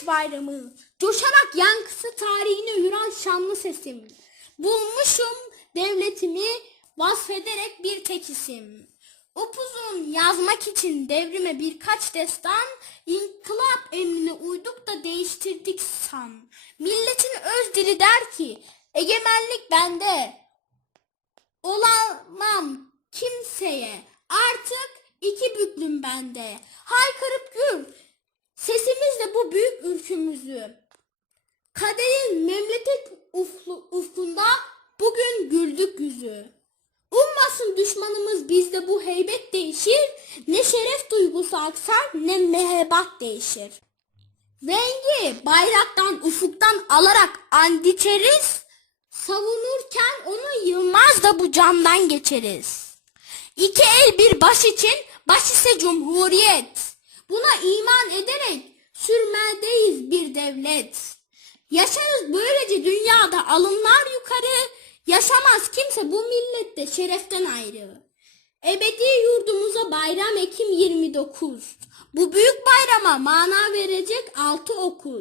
Cumhuriyet Bayramı. Coşarak yankısı tarihine hüran şanlı sesim. Bulmuşum devletimi vasfederek bir tek isim. Upuzun yazmak için devrime birkaç destan, inkılap emrine uyduk da değiştirdik san. Milletin öz dili der ki, egemenlik bende, olamam kimseye, artık iki büklüm bende. Haykırıp büyük ülkümüzü. Kaderin memleket uflu, ufkunda bugün güldük yüzü. Ummasın düşmanımız bizde bu heybet değişir, ne şeref duygusu aksar ne mehebat değişir. Rengi bayraktan ufuktan alarak and içeriz, savunurken onu yılmaz da bu camdan geçeriz. İki el bir baş için baş ise cumhuriyet. Buna iman ederek bir devlet. Yaşarız böylece dünyada alımlar yukarı, yaşamaz kimse bu millette şereften ayrı. Ebedi yurdumuza bayram Ekim 29. Bu büyük bayrama mana verecek altı okul.